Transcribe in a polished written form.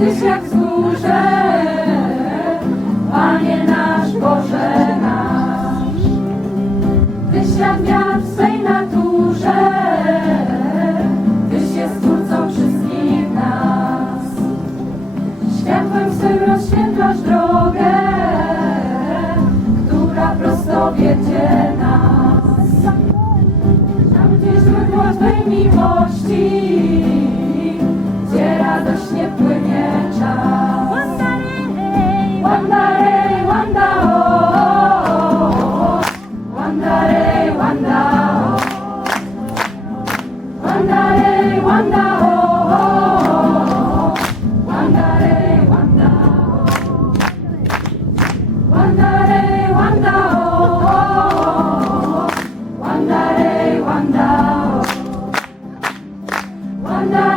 Tyś jak wzgórze, Panie nasz, Boże nasz. Tyś jak wiatr w swej naturze, Tyś jest Twórcą wszystkich nas. Światłem swym rozświetlasz drogę, która prosto wiedzie nas. Tam gdzie źródło Twej miłości, gdzie radośnie płynie czas. Wandarej, wanda, o, wandarej, wanda, o, wandarej, wanda, o, wandarej, wanda, o, wandarej, wanda, o, wandarej, wanda, o, wanda.